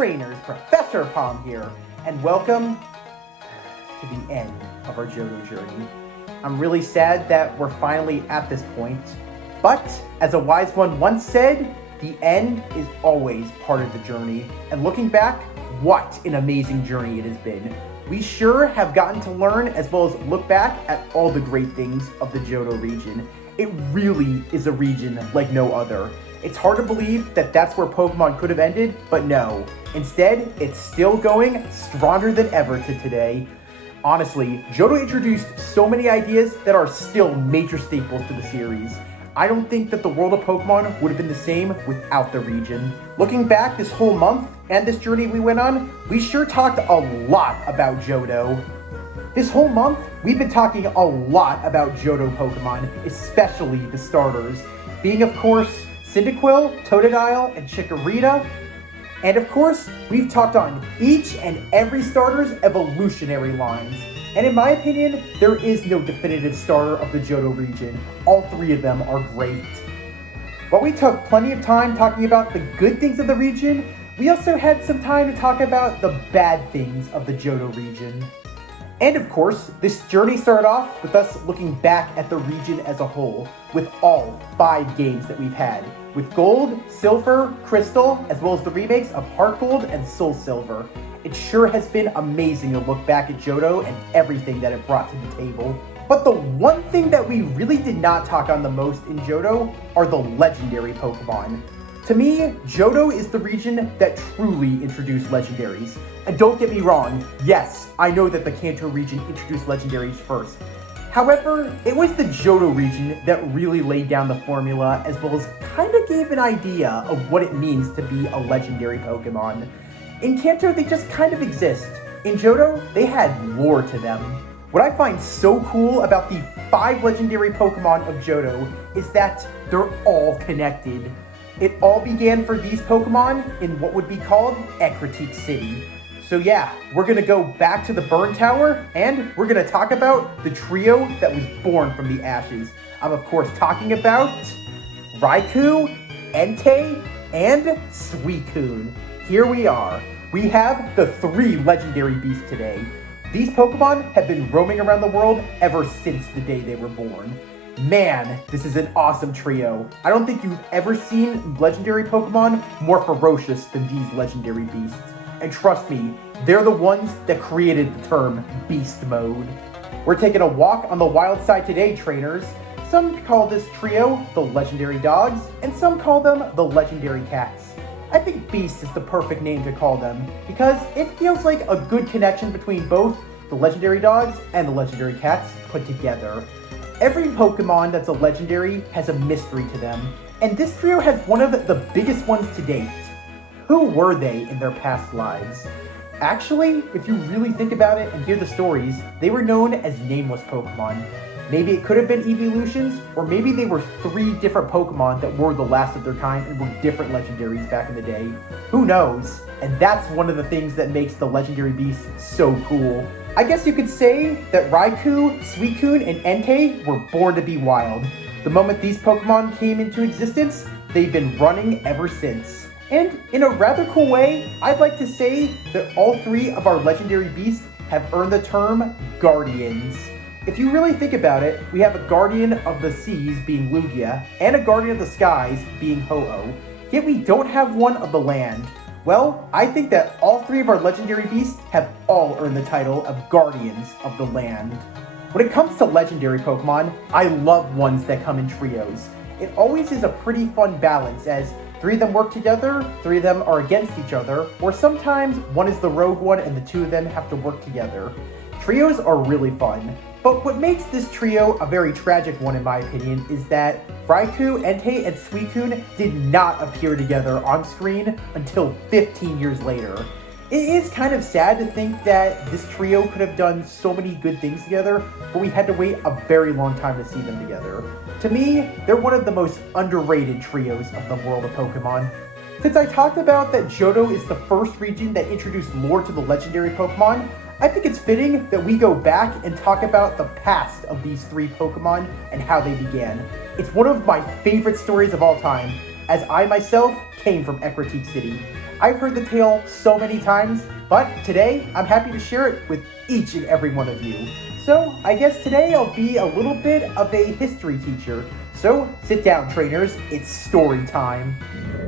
trainers, Professor Palm here, and welcome to the end of our Johto Journey. I'm really sad that we're finally at this point, but as a wise one once said, the end is always part of the journey, and looking back, what an amazing journey it has been. We sure have gotten to learn as well as look back at all the great things of the Johto region. It really is a region like no other. It's hard to believe that that's where Pokemon could have ended, but no. Instead, it's still going stronger than ever to today. Honestly, Johto introduced so many ideas that are still major staples to the series. I don't think that the world of Pokemon would have been the same without the region. Looking back this whole month and this journey we went on, we sure talked a lot about Johto. This whole month, we've been talking a lot about Johto Pokemon, especially the starters, being of course Cyndaquil, Totodile, and Chikorita. And of course, we've talked on each and every starter's evolutionary lines. And in my opinion, there is no definitive starter of the Johto region. All three of them are great. While we took plenty of time talking about the good things of the region, we also had some time to talk about the bad things of the Johto region. And of course, this journey started off with us looking back at the region as a whole, with all 5 games that we've had, with Gold, Silver, Crystal, as well as the remakes of Heart Gold and Soul Silver. It sure has been amazing to look back at Johto and everything that it brought to the table. But the one thing that we really did not talk on the most in Johto are the legendary Pokemon. To me, Johto is the region that truly introduced legendaries. And don't get me wrong, yes, I know that the Kanto region introduced legendaries first. However, it was the Johto region that really laid down the formula as well as kind of gave an idea of what it means to be a legendary Pokemon. In Kanto, they just kind of exist. In Johto, they had lore to them. What I find so cool about the 5 legendary Pokemon of Johto is that they're all connected. It all began for these Pokemon in what would be called Ecruteak City. So yeah, we're gonna go back to the Burn Tower, and we're gonna talk about the trio that was born from the ashes. I'm of course talking about Raikou, Entei, and Suicune. Here we are. We have the 3 legendary beasts today. These Pokemon have been roaming around the world ever since the day they were born. Man, this is an awesome trio. I don't think you've ever seen legendary Pokemon more ferocious than these legendary beasts. And trust me, they're the ones that created the term Beast Mode. We're taking a walk on the wild side today, trainers. Some call this trio the Legendary Dogs, and some call them the Legendary Cats. I think Beast is the perfect name to call them, because it feels like a good connection between both the Legendary Dogs and the Legendary Cats put together. Every Pokemon that's a legendary has a mystery to them, and this trio has one of the biggest ones to date. Who were they in their past lives? Actually, if you really think about it and hear the stories, they were known as nameless Pokemon. Maybe it could have been evolutions, or maybe they were 3 different Pokemon that were the last of their kind and were different legendaries back in the day. Who knows? And that's one of the things that makes the legendary beasts so cool. I guess you could say that Raikou, Suicune, and Entei were born to be wild. The moment these Pokemon came into existence, they've been running ever since. And in a rather cool way, I'd like to say that all 3 of our legendary beasts have earned the term Guardians. If you really think about it, we have a Guardian of the Seas being Lugia, and a Guardian of the Skies being Ho-Oh, yet we don't have one of the land. Well, I think that all 3 of our legendary beasts have all earned the title of Guardians of the Land. When it comes to legendary Pokemon, I love ones that come in trios. It always is a pretty fun balance as 3 of them work together, 3 of them are against each other, or sometimes one is the rogue one and the 2 of them have to work together. Trios are really fun, but what makes this trio a very tragic one in my opinion is that Raikou, Entei, and Suicune did not appear together on screen until 15 years later. It is kind of sad to think that this trio could have done so many good things together, but we had to wait a very long time to see them together. To me, they're one of the most underrated trios of the world of Pokemon. Since I talked about that Johto is the first region that introduced lore to the legendary Pokemon, I think it's fitting that we go back and talk about the past of these 3 Pokemon and how they began. It's one of my favorite stories of all time, as I myself came from Ecruteak City. I've heard the tale so many times, but today I'm happy to share it with each and every one of you. So I guess today I'll be a little bit of a history teacher. So sit down, trainers, it's story time.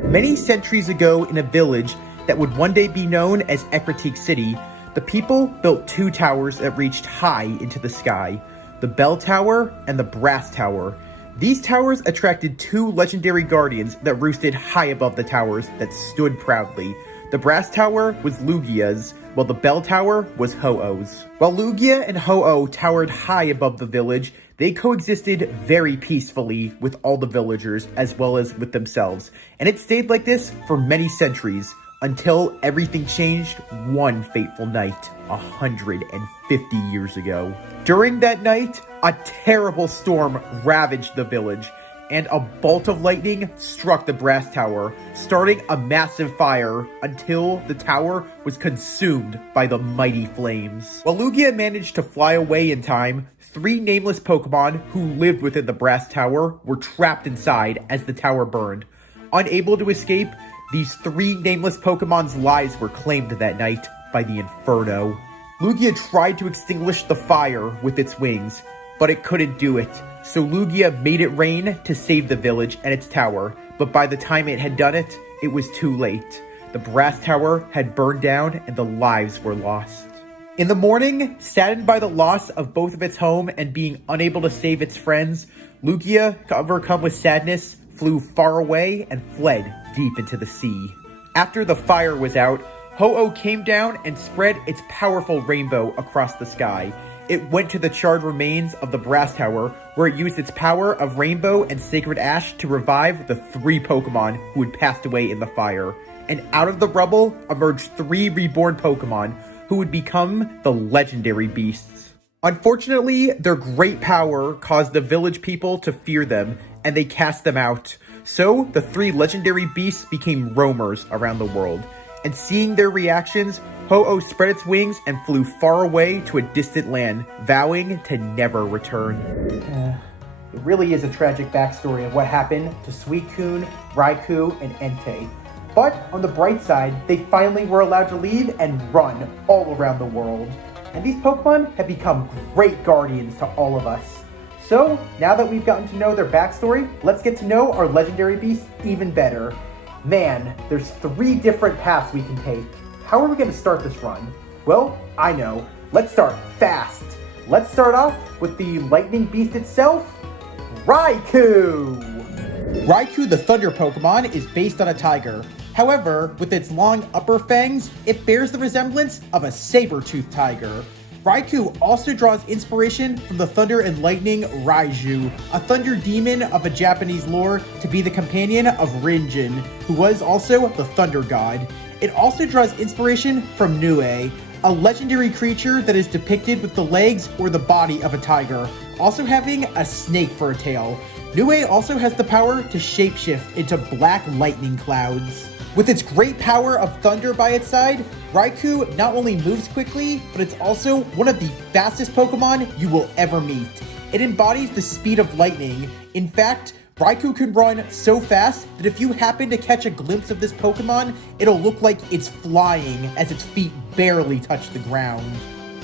Many centuries ago in a village that would one day be known as Ekritique City, the people built two towers that reached high into the sky, the Bell Tower and the Brass Tower. These towers attracted two legendary guardians that roosted high above the towers that stood proudly. The Brass Tower was Lugia's, while the Bell Tower was Ho-Oh's. While Lugia and Ho-Oh towered high above the village, they coexisted very peacefully with all the villagers as well as with themselves, and it stayed like this for many centuries, until everything changed one fateful night 150 years ago. During that night, a terrible storm ravaged the village, and a bolt of lightning struck the Brass Tower, starting a massive fire until the tower was consumed by the mighty flames. While Lugia managed to fly away in time, three nameless Pokemon who lived within the Brass Tower were trapped inside as the tower burned. Unable to escape, these three nameless Pokemon's lives were claimed that night by the Inferno. Lugia tried to extinguish the fire with its wings, but it couldn't do it. So Lugia made it rain to save the village and its tower, but by the time it had done it, it was too late. The Brass Tower had burned down and the lives were lost. In the morning, saddened by the loss of both of its home and being unable to save its friends, Lugia, overcome with sadness, flew far away and fled deep into the sea. After the fire was out, Ho-Oh came down and spread its powerful rainbow across the sky. It went to the charred remains of the Brass Tower, where it used its power of Rainbow and Sacred Ash to revive the three Pokemon who had passed away in the fire. And out of the rubble emerged three reborn Pokemon who would become the legendary beasts. Unfortunately, their great power caused the village people to fear them, and they cast them out. So the three legendary beasts became roamers around the world. And seeing their reactions, Ho-Oh spread its wings and flew far away to a distant land, vowing to never return. It really is a tragic backstory of what happened to Suicune, Raikou, and Entei. But on the bright side, they finally were allowed to leave and run all around the world. And these Pokemon have become great guardians to all of us. So, now that we've gotten to know their backstory, let's get to know our legendary beasts even better. Man, there's three different paths we can take. How are we going to start this run? Well, I know. Let's start fast. Let's start off with the lightning beast itself, Raikou! Raikou, the thunder Pokemon, is based on a tiger. However, with its long upper fangs, it bears the resemblance of a saber-toothed tiger. Raikou also draws inspiration from the thunder and lightning Raiju, a thunder demon of a Japanese lore to be the companion of Rinjin, who was also the thunder god. It also draws inspiration from Nue, a legendary creature that is depicted with the legs or the body of a tiger, also having a snake for a tail. Nue also has the power to shapeshift into black lightning clouds. With its great power of thunder by its side, Raikou not only moves quickly, but it's also one of the fastest Pokemon you will ever meet. It embodies the speed of lightning. In fact, Raikou can run so fast that if you happen to catch a glimpse of this Pokemon, it'll look like it's flying as its feet barely touch the ground.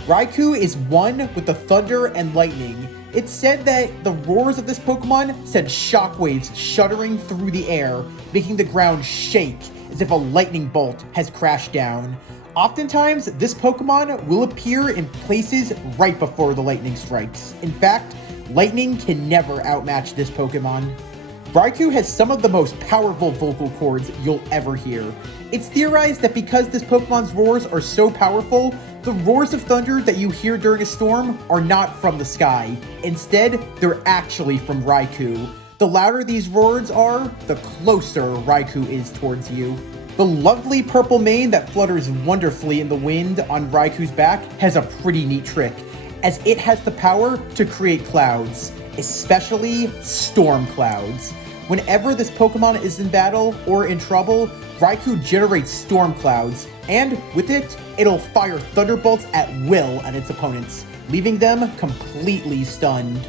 Raikou is one with the thunder and lightning. It's said that the roars of this Pokemon send shockwaves shuddering through the air, making the ground shake as if a lightning bolt has crashed down. Oftentimes, this Pokemon will appear in places right before the lightning strikes. In fact, lightning can never outmatch this Pokemon. Raikou has some of the most powerful vocal cords you'll ever hear. It's theorized that because this Pokemon's roars are so powerful, the roars of thunder that you hear during a storm are not from the sky. Instead, they're actually from Raikou. The louder these roars are, the closer Raikou is towards you. The lovely purple mane that flutters wonderfully in the wind on Raikou's back has a pretty neat trick, as it has the power to create clouds, especially storm clouds. Whenever this Pokemon is in battle or in trouble, Raikou generates storm clouds, and with it, it'll fire thunderbolts at will at its opponents, leaving them completely stunned.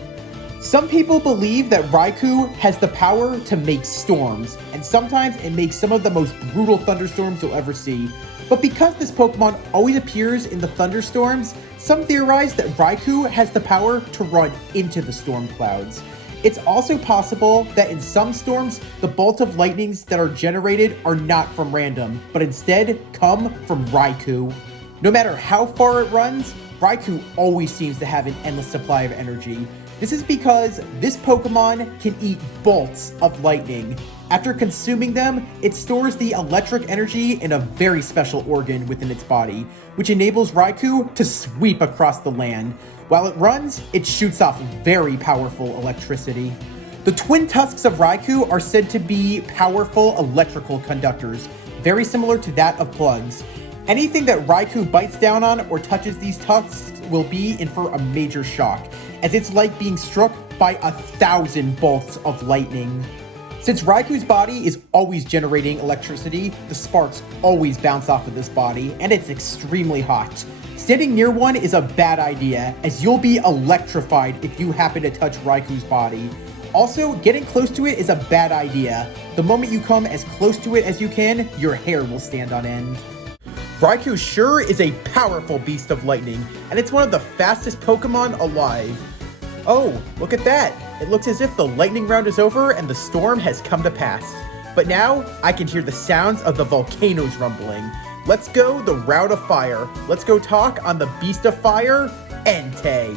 Some people believe that Raikou has the power to make storms, and sometimes it makes some of the most brutal thunderstorms you'll ever see. But because this Pokemon always appears in the thunderstorms, some theorize that Raikou has the power to run into the storm clouds. It's also possible that in some storms, the bolt of lightnings that are generated are not from random, but instead come from Raikou. No matter how far it runs, Raikou always seems to have an endless supply of energy. This is because this Pokemon can eat bolts of lightning. After consuming them, it stores the electric energy in a very special organ within its body, which enables Raikou to sweep across the land. While it runs, it shoots off very powerful electricity. The twin tusks of Raikou are said to be powerful electrical conductors, very similar to that of plugs. Anything that Raikou bites down on or touches these tusks will be in for a major shock, as it's like being struck by 1,000 bolts of lightning. Since Raikou's body is always generating electricity, the sparks always bounce off of this body, and it's extremely hot. Standing near one is a bad idea, as you'll be electrified if you happen to touch Raikou's body. Also, getting close to it is a bad idea. The moment you come as close to it as you can, your hair will stand on end. Raikou sure is a powerful beast of lightning, and it's one of the fastest Pokemon alive. Oh, look at that! It looks as if the lightning round is over and the storm has come to pass. But now, I can hear the sounds of the volcanoes rumbling. Let's go the route of fire. Let's go talk on the beast of fire, Entei.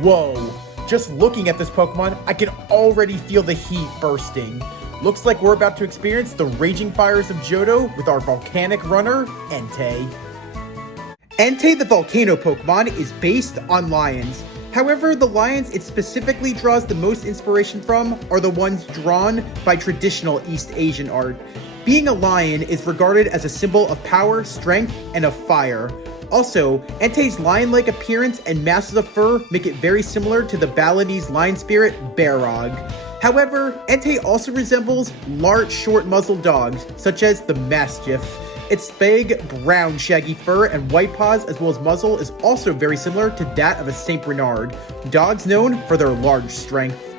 Whoa, just looking at this Pokemon, I can already feel the heat bursting. Looks like we're about to experience the raging fires of Johto with our volcanic runner, Entei. Entei the volcano Pokemon is based on lions. However, the lions it specifically draws the most inspiration from are the ones drawn by traditional East Asian art. Being a lion is regarded as a symbol of power, strength, and of fire. Also, Entei's lion-like appearance and masses of fur make it very similar to the Balinese lion spirit, Barog. However, Entei also resembles large, short-muzzled dogs, such as the Mastiff. Its big, brown, shaggy fur and white paws as well as muzzle is also very similar to that of a Saint Bernard, dogs known for their large strength.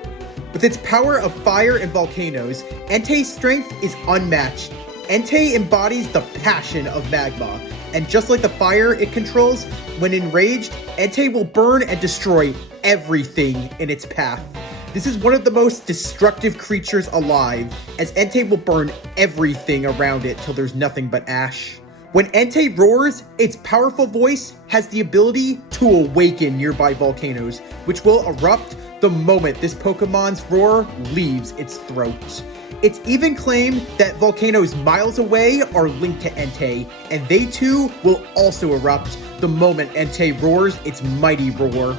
With its power of fire and volcanoes, Entei's strength is unmatched. Entei embodies the passion of magma, and just like the fire it controls, when enraged, Entei will burn and destroy everything in its path. This is one of the most destructive creatures alive, as Entei will burn everything around it till there's nothing but ash. When Entei roars, its powerful voice has the ability to awaken nearby volcanoes, which will erupt the moment this Pokemon's roar leaves its throat. It's even claimed that volcanoes miles away are linked to Entei, and they too will also erupt the moment Entei roars its mighty roar.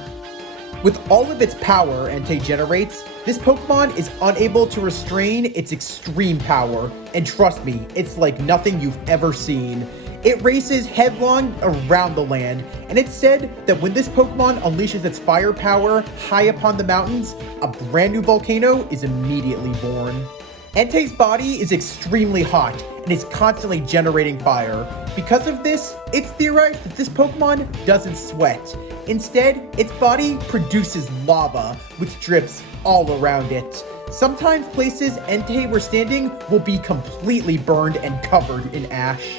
With all of its power Entei generates, this Pokemon is unable to restrain its extreme power, and trust me, it's like nothing you've ever seen. It races headlong around the land, and it's said that when this Pokemon unleashes its fire power high upon the mountains, a brand new volcano is immediately born. Entei's body is extremely hot and is constantly generating fire. Because of this, it's theorized that this Pokemon doesn't sweat. Instead, its body produces lava, which drips all around it. Sometimes places Entei were standing will be completely burned and covered in ash.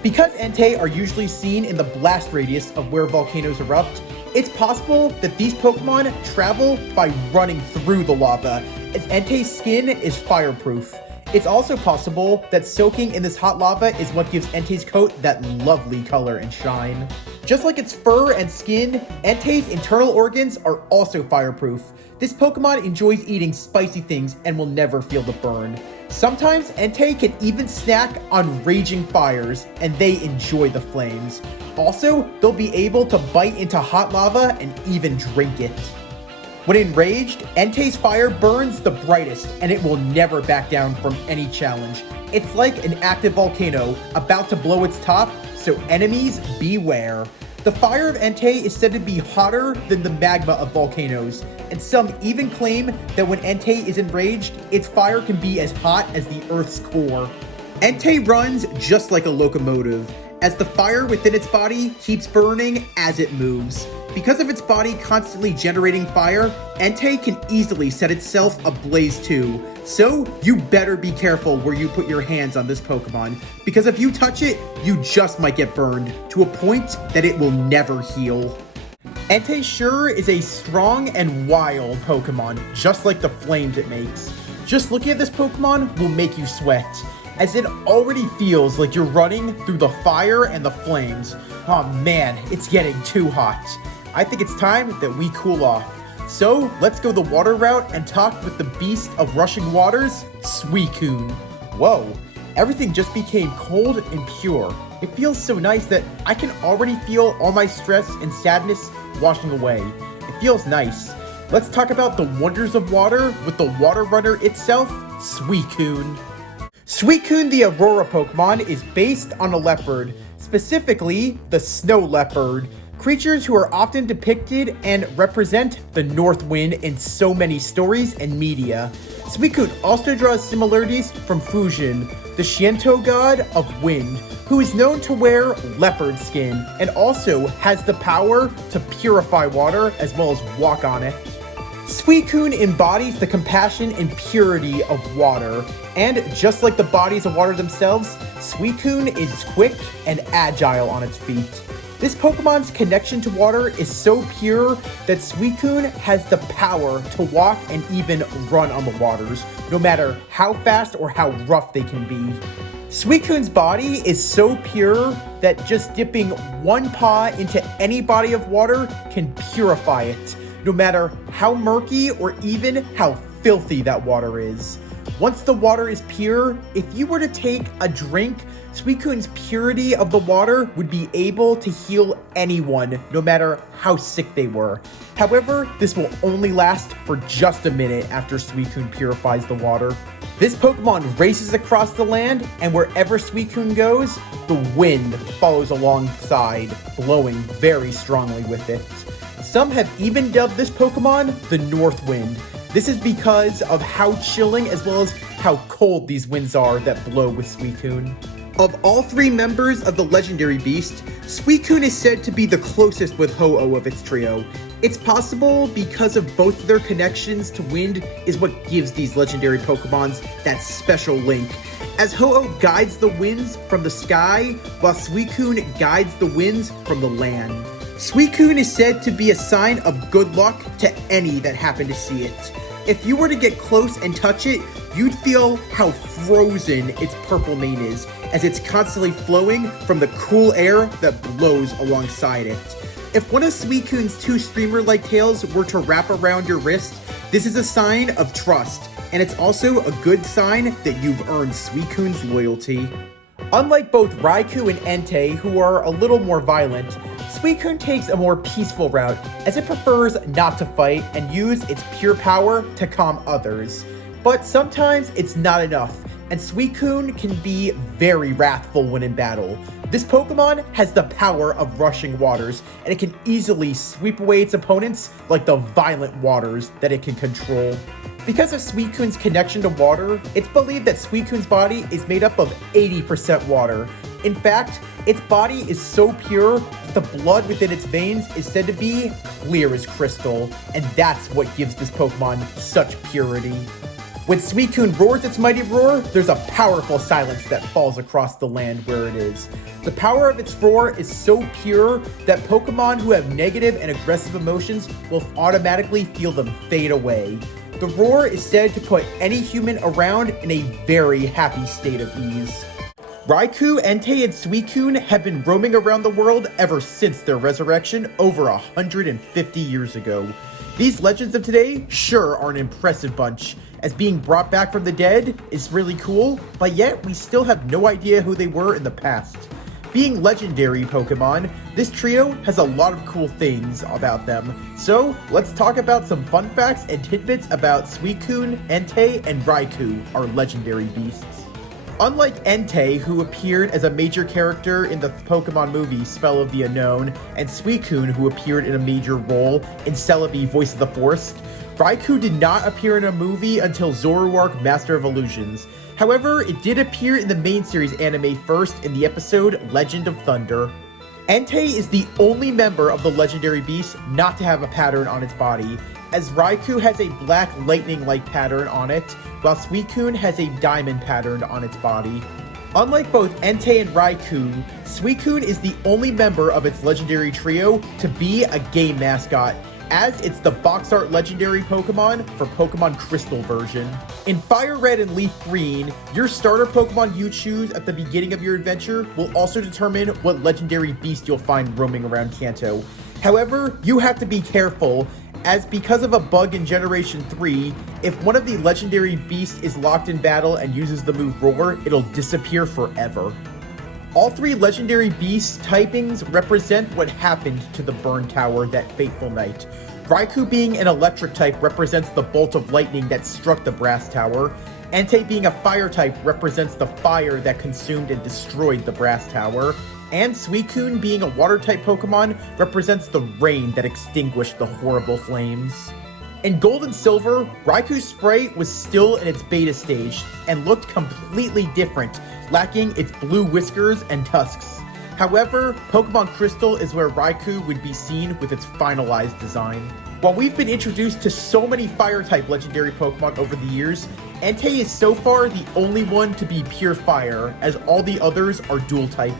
Because Entei are usually seen in the blast radius of where volcanoes erupt, it's possible that these Pokemon travel by running through the lava, as Entei's skin is fireproof. It's also possible that soaking in this hot lava is what gives Entei's coat that lovely color and shine. Just like its fur and skin, Entei's internal organs are also fireproof. This Pokemon enjoys eating spicy things and will never feel the burn. Sometimes Entei can even snack on raging fires, and they enjoy the flames. Also, they'll be able to bite into hot lava and even drink it. When enraged, Entei's fire burns the brightest, and it will never back down from any challenge. It's like an active volcano about to blow its top, so enemies beware. The fire of Entei is said to be hotter than the magma of volcanoes, and some even claim that when Entei is enraged, its fire can be as hot as the Earth's core. Entei runs just like a locomotive. as the fire within its body keeps burning as it moves. Because of its body constantly generating fire, Entei can easily set itself ablaze too. So you better be careful where you put your hands on this Pokemon, because if you touch it, you just might get burned to a point that it will never heal. Entei sure is a strong and wild Pokemon, just like the flames it makes. Just looking at this Pokemon will make you sweat, as it already feels like you're running through the fire and the flames. Oh man, it's getting too hot. I think it's time that we cool off. So let's go the water route and talk with the beast of rushing waters, Suicune. Whoa, everything just became cold and pure. It feels so nice that I can already feel all my stress and sadness washing away. It feels nice. Let's talk about the wonders of water with the water runner itself, Suicune. Suicune, the Aurora Pokemon, is based on a leopard, specifically the snow leopard. Creatures who are often depicted and represent the North Wind in so many stories and media. Suicune also draws similarities from Fujin, the Shinto god of wind, who is known to wear leopard skin and also has the power to purify water as well as walk on it. Suicune embodies the compassion and purity of water, and just like the bodies of water themselves, Suicune is quick and agile on its feet. This Pokemon's connection to water is so pure that Suicune has the power to walk and even run on the waters, no matter how fast or how rough they can be. Suicune's body is so pure that just dipping one paw into any body of water can purify it, no matter how murky or even how filthy that water is. Once the water is pure, if you were to take a drink, Suicune's purity of the water would be able to heal anyone, no matter how sick they were. However, this will only last for just a minute after Suicune purifies the water. This Pokemon races across the land, and wherever Suicune goes, the wind follows alongside, blowing very strongly with it. Some have even dubbed this Pokemon the North Wind. This is because of how chilling as well as how cold these winds are that blow with Suicune. Of all three members of the legendary beast, Suicune is said to be the closest with Ho-Oh of its trio. It's possible because of both of their connections to wind is what gives these legendary Pokemons that special link, as Ho-Oh guides the winds from the sky, while Suicune guides the winds from the land. Suicune is said to be a sign of good luck to any that happen to see it. If you were to get close and touch it, you'd feel how frozen its purple mane is, as it's constantly flowing from the cool air that blows alongside it. If one of Suicune's two streamer-like tails were to wrap around your wrist, this is a sign of trust, and it's also a good sign that you've earned Suicune's loyalty. Unlike both Raikou and Entei, who are a little more violent, Suicune takes a more peaceful route, as it prefers not to fight and use its pure power to calm others. But sometimes it's not enough, and Suicune can be very wrathful when in battle. This Pokemon has the power of rushing waters, and it can easily sweep away its opponents like the violent waters that it can control. Because of Suicune's connection to water, it's believed that Suicune's body is made up of 80% water. In fact, its body is so pure that the blood within its veins is said to be clear as crystal, and that's what gives this Pokemon such purity. When Suicune roars its mighty roar, there's a powerful silence that falls across the land where it is. The power of its roar is so pure that Pokemon who have negative and aggressive emotions will automatically feel them fade away. The roar is said to put any human around in a very happy state of ease. Raikou, Entei, and Suicune have been roaming around the world ever since their resurrection over 150 years ago. These legends of today sure are an impressive bunch, as being brought back from the dead is really cool, but yet we still have no idea who they were in the past. Being legendary Pokemon, this trio has a lot of cool things about them. So let's talk about some fun facts and tidbits about Suicune, Entei, and Raikou, our legendary beasts. Unlike Entei, who appeared as a major character in the Pokemon movie Spell of the Unknown, and Suicune, who appeared in a major role in Celebi Voice of the Forest, Raikou did not appear in a movie until Zoroark Master of Illusions. However, it did appear in the main series anime first in the episode Legend of Thunder. Entei is the only member of the legendary beast not to have a pattern on its body, as Raikou has a black lightning-like pattern on it, while Suicune has a diamond pattern on its body. Unlike both Entei and Raikou, Suicune is the only member of its legendary trio to be a game mascot, as it's the box art legendary Pokemon for Pokemon Crystal version. In Fire Red and Leaf Green, your starter Pokemon you choose at the beginning of your adventure will also determine what legendary beast you'll find roaming around Kanto. However, you have to be careful, as because of a bug in Generation 3, if one of the legendary beasts is locked in battle and uses the move Roar, it'll disappear forever. All three legendary beast typings represent what happened to the Burn Tower that fateful night. Raikou being an electric type represents the bolt of lightning that struck the Brass Tower. Entei being a fire type represents the fire that consumed and destroyed the Brass Tower. And Suicune being a water type Pokemon represents the rain that extinguished the horrible flames. In Gold and Silver, Raikou's sprite was still in its beta stage and looked completely different, lacking its blue whiskers and tusks. However, Pokemon Crystal is where Raikou would be seen with its finalized design. While we've been introduced to so many fire-type legendary Pokemon over the years, Entei is so far the only one to be pure fire, as all the others are dual-type.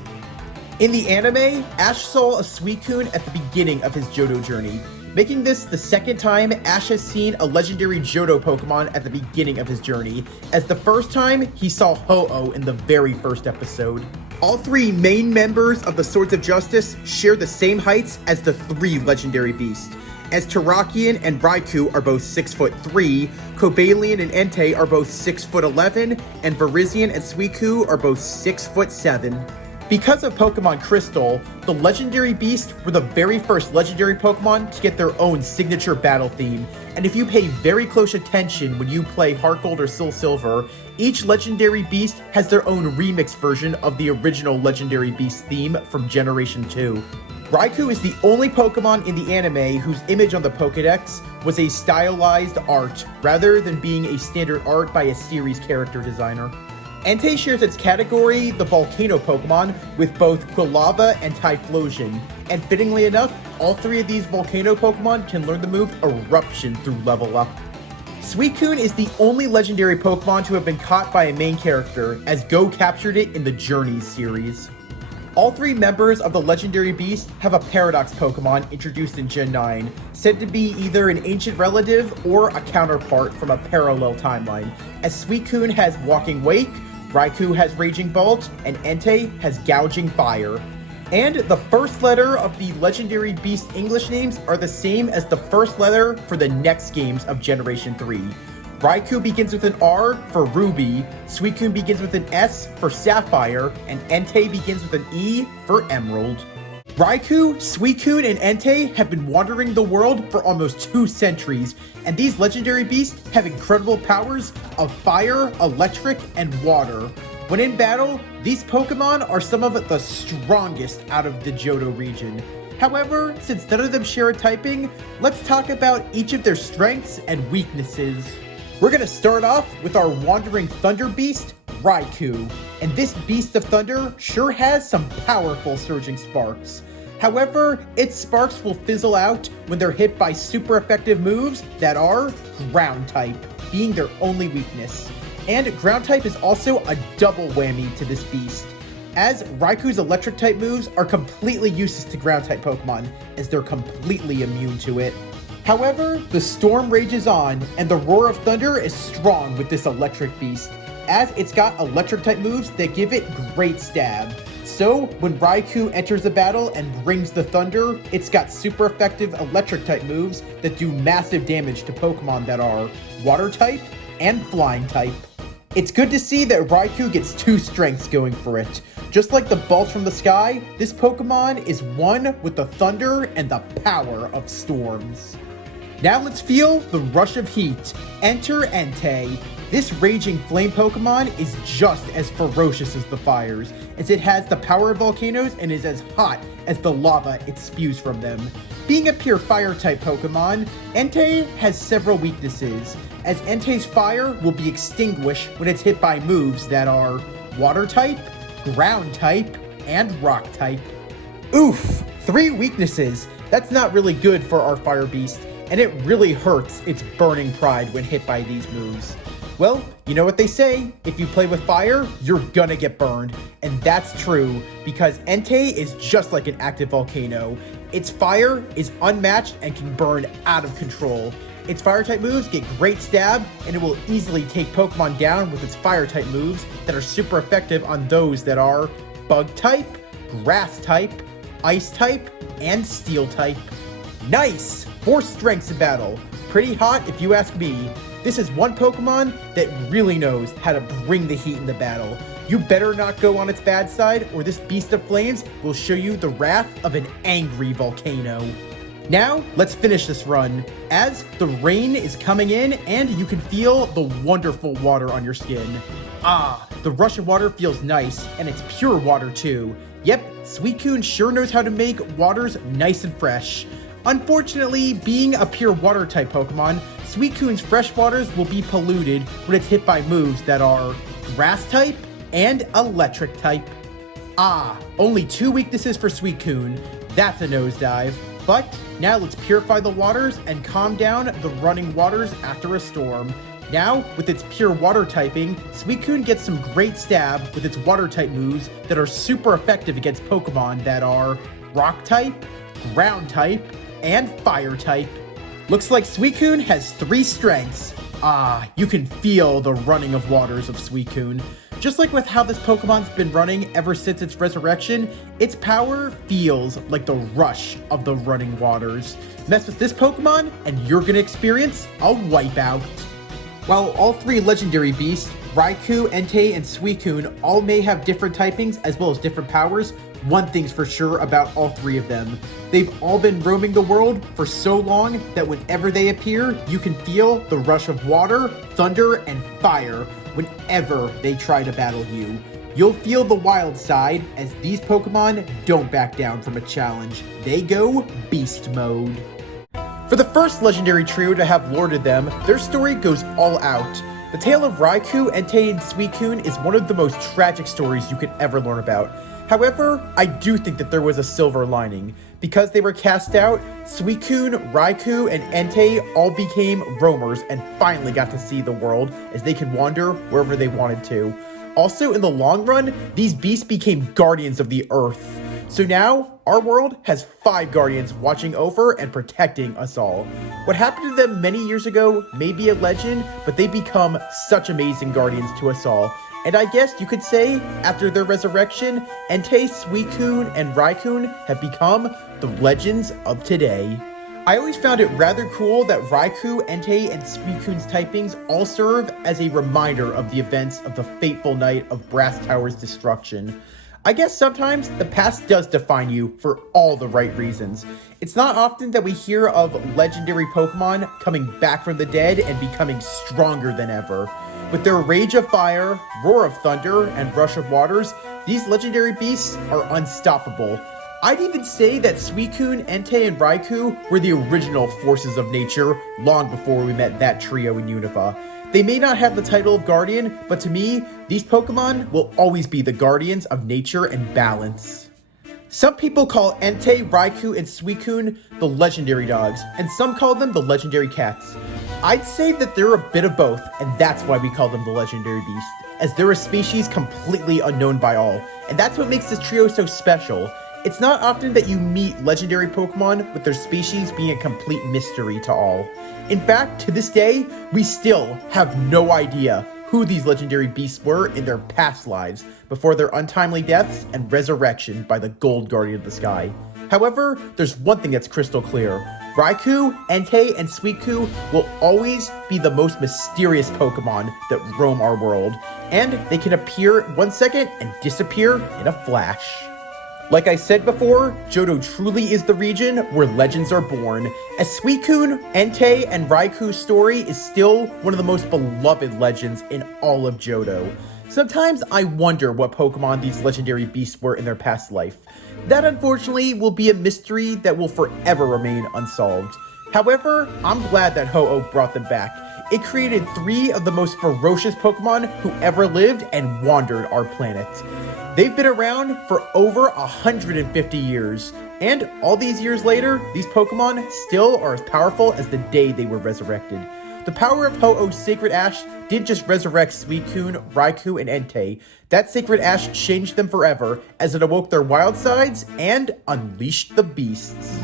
In the anime, Ash saw a Suicune at the beginning of his Johto Journey, making this the second time Ash has seen a legendary Johto Pokemon at the beginning of his journey, as the first time he saw Ho-Oh in the very first episode. All three main members of the Swords of Justice share the same heights as the three legendary beasts, as Terrakion and Raikou are both 6'3", Cobalion and Entei are both 6'11", and Virizion and Suicune are both 6'7". Because of Pokemon Crystal, the legendary beasts were the very first legendary Pokemon to get their own signature battle theme, and if you pay very close attention when you play Heart Gold or Soul Silver, each legendary beast has their own remix version of the original legendary beast theme from Generation 2. Raikou is the only Pokemon in the anime whose image on the Pokédex was a stylized art, rather than being a standard art by a series character designer. Entei shares its category, the Volcano Pokemon, with both Quilava and Typhlosion, and fittingly enough, all three of these Volcano Pokemon can learn the move Eruption through Level Up. Suicune is the only legendary Pokemon to have been caught by a main character, as Go captured it in the Journeys series. All three members of the legendary beast have a Paradox Pokemon introduced in Gen 9, said to be either an ancient relative or a counterpart from a parallel timeline, as Suicune has Walking Wake, Raikou has Raging Bolt, and Entei has Gouging Fire. And the first letter of the legendary beast English names are the same as the first letter for the next games of Generation 3. Raikou begins with an R for Ruby, Suicune begins with an S for Sapphire, and Entei begins with an E for Emerald. Raikou, Suicune, and Entei have been wandering the world for almost 2 centuries, and these legendary beasts have incredible powers of fire, electric, and water. When in battle, these Pokemon are some of the strongest out of the Johto region. However, since none of them share a typing, let's talk about each of their strengths and weaknesses. We're going to start off with our wandering thunder beast, Raikou, and this beast of thunder sure has some powerful surging sparks. However, its sparks will fizzle out when they're hit by super effective moves that are ground type, being their only weakness. And ground type is also a double whammy to this beast, as Raikou's electric type moves are completely useless to ground type Pokemon, as they're completely immune to it. However, the storm rages on, and the roar of thunder is strong with this electric beast, as it's got electric type moves that give it great stab. So, when Raikou enters a battle and brings the thunder, it's got super effective electric type moves that do massive damage to Pokemon that are water type and flying type. It's good to see that Raikou gets 2 strengths going for it. Just like the bolts from the sky, this Pokemon is one with the thunder and the power of storms. Now let's feel the rush of heat. Enter Entei. This raging flame Pokemon is just as ferocious as the fires, as it has the power of volcanoes and is as hot as the lava it spews from them. Being a pure fire-type Pokemon, Entei has several weaknesses, as Entei's fire will be extinguished when it's hit by moves that are Water-type, Ground-type, and Rock-type. Oof! 3 weaknesses! That's not really good for our Fire Beast, and it really hurts its burning pride when hit by these moves. Well, you know what they say, if you play with fire, you're gonna get burned. And that's true, because Entei is just like an active volcano. Its fire is unmatched and can burn out of control. Its fire-type moves get great stab, and it will easily take Pokemon down with its fire-type moves that are super effective on those that are Bug-type, Grass-type, Ice-type, and Steel-type. Nice! 4 strengths in battle. Pretty hot if you ask me. This is one Pokemon that really knows how to bring the heat in the battle. You better not go on its bad side, or this Beast of Flames will show you the wrath of an angry volcano. Now, let's finish this run, as the rain is coming in and you can feel the wonderful water on your skin. Ah, the rush of water feels nice, and it's pure water too. Yep, Suicune sure knows how to make waters nice and fresh. Unfortunately, being a pure water-type Pokemon, Suicune's fresh waters will be polluted when it's hit by moves that are Grass-type and Electric-type. Ah, only 2 weaknesses for Suicune. That's a nosedive. But now let's purify the waters and calm down the running waters after a storm. Now, with its pure water typing, Suicune gets some great stab with its water-type moves that are super effective against Pokemon that are Rock-type, Ground-type, and Fire-type. Looks like Suicune has 3 strengths. Ah, you can feel the running of waters of Suicune. Just like with how this Pokemon's been running ever since its resurrection, its power feels like the rush of the running waters. Mess with this Pokemon, and you're gonna experience a wipeout. While all 3 legendary beasts, Raikou, Entei, and Suicune, all may have different typings as well as different powers, one thing's for sure about all 3 of them. They've all been roaming the world for so long that whenever they appear, you can feel the rush of water, thunder, and fire whenever they try to battle you. You'll feel the wild side, as these Pokemon don't back down from a challenge. They go beast mode. For the first legendary trio to have lorded them, their story goes all out. The tale of Raikou, Entei, and Suicune is one of the most tragic stories you could ever learn about. However, I do think that there was a silver lining. Because they were cast out, Suicune, Raikou, and Entei all became roamers and finally got to see the world as they could wander wherever they wanted to. Also, in the long run, these beasts became guardians of the earth. So now, our world has 5 guardians watching over and protecting us all. What happened to them many years ago may be a legend, but they become such amazing guardians to us all. And I guess you could say, after their resurrection, Entei, Suicune, and Raikou have become the legends of today. I always found it rather cool that Raikou, Entei, and Suicune's typings all serve as a reminder of the events of the fateful night of Brass Tower's destruction. I guess sometimes the past does define you for all the right reasons. It's not often that we hear of legendary Pokemon coming back from the dead and becoming stronger than ever. With their rage of fire, roar of thunder, and rush of waters, these legendary beasts are unstoppable. I'd even say that Suicune, Entei, and Raikou were the original forces of nature long before we met that trio in Unova. They may not have the title of Guardian, but to me, these Pokemon will always be the guardians of nature and balance. Some people call Entei, Raikou, and Suicune the legendary dogs, and some call them the legendary cats. I'd say that they're a bit of both, and that's why we call them the legendary beast, as they're a species completely unknown by all, and that's what makes this trio so special. It's not often that you meet legendary Pokemon with their species being a complete mystery to all. In fact, to this day, we still have no idea who these legendary beasts were in their past lives before their untimely deaths and resurrection by the Gold Guardian of the Sky. However, there's one thing that's crystal clear. Raikou, Entei, and Suicune will always be the most mysterious Pokemon that roam our world, and they can appear 1 second and disappear in a flash. Like I said before, Johto truly is the region where legends are born, as Suicune, Entei, and Raikou's story is still one of the most beloved legends in all of Johto. Sometimes I wonder what Pokemon these legendary beasts were in their past life. That unfortunately will be a mystery that will forever remain unsolved. However, I'm glad that Ho-Oh brought them back. It created 3 of the most ferocious Pokemon who ever lived and wandered our planet. They've been around for over 150 years, and all these years later, these Pokemon still are as powerful as the day they were resurrected. The power of Ho-Oh's Sacred Ash did just resurrect Suicune, Raikou, and Entei. That Sacred Ash changed them forever as it awoke their wild sides and unleashed the beasts.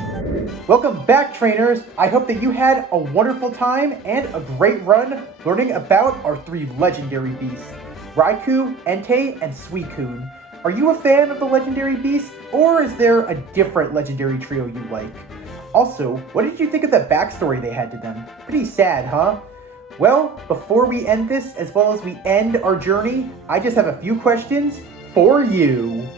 Welcome back, trainers! I hope that you had a wonderful time and a great run learning about our 3 legendary beasts, Raikou, Entei, and Suicune. Are you a fan of the legendary beasts, or is there a different legendary trio you like? Also, what did you think of that backstory they had to them? Pretty sad, huh? Well, before we end this, as well as we end our journey, I just have a few questions for you.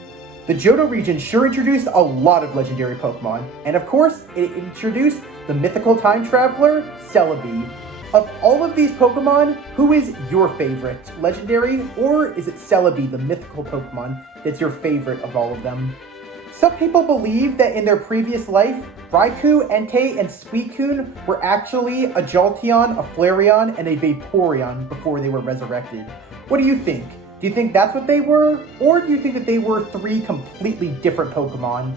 The Johto region sure introduced a lot of legendary Pokemon, and of course, it introduced the mythical time traveler, Selah. Of all of these Pokemon, who is your favorite? Legendary, or is it Selah, the mythical Pokemon, that's your favorite of all of them? Some people believe that in their previous life, Raikou, Entei, and Suicune were actually a Jolteon, a Flareon, and a Vaporeon before they were resurrected. What do you think? Do you think that's what they were? Or do you think that they were 3 completely different Pokemon?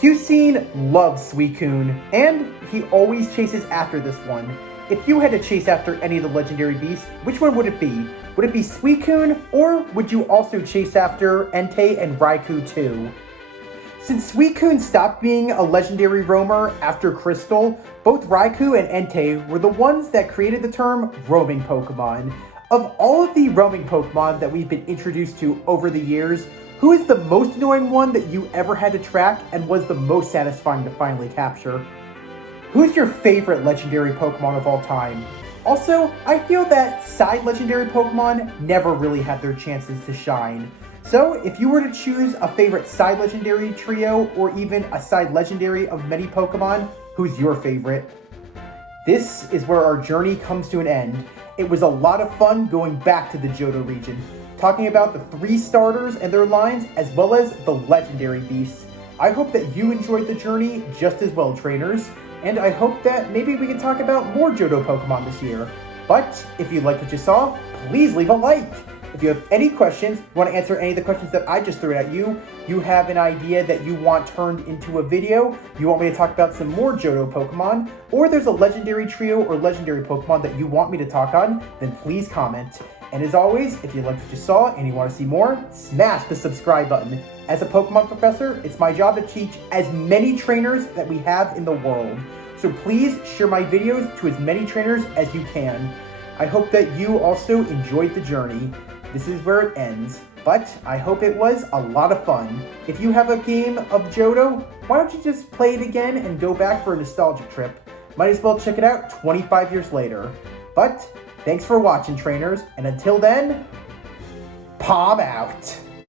Hussein loves Suicune, and he always chases after this one. If you had to chase after any of the legendary beasts, which one would it be? Would it be Suicune, or would you also chase after Entei and Raikou too? Since Suicune stopped being a legendary roamer after Crystal, both Raikou and Entei were the ones that created the term roaming Pokemon. Of all of the roaming Pokemon that we've been introduced to over the years, who is the most annoying one that you ever had to track and was the most satisfying to finally capture? Who's your favorite legendary Pokemon of all time? Also, I feel that side legendary Pokemon never really had their chances to shine. So, if you were to choose a favorite side legendary trio, or even a side legendary of many Pokemon, who's your favorite? This is where our journey comes to an end. It was a lot of fun going back to the Johto region, talking about the 3 starters and their lines, as well as the legendary beasts. I hope that you enjoyed the journey just as well, trainers, and I hope that maybe we can talk about more Johto Pokemon this year. But if you liked what you saw, please leave a like. If you have any questions, you want to answer any of the questions that I just threw at you, you have an idea that you want turned into a video, you want me to talk about some more Johto Pokemon, or there's a legendary trio or legendary Pokemon that you want me to talk on, then please comment. And as always, if you liked what you saw and you want to see more, smash the subscribe button. As a Pokemon professor, it's my job to teach as many trainers that we have in the world. So please share my videos to as many trainers as you can. I hope that you also enjoyed the journey. This is where it ends, but I hope it was a lot of fun. If you have a game of Johto, why don't you just play it again and go back for a nostalgic trip? Might as well check it out 25 years later. But thanks for watching, trainers, and until then, Palm out!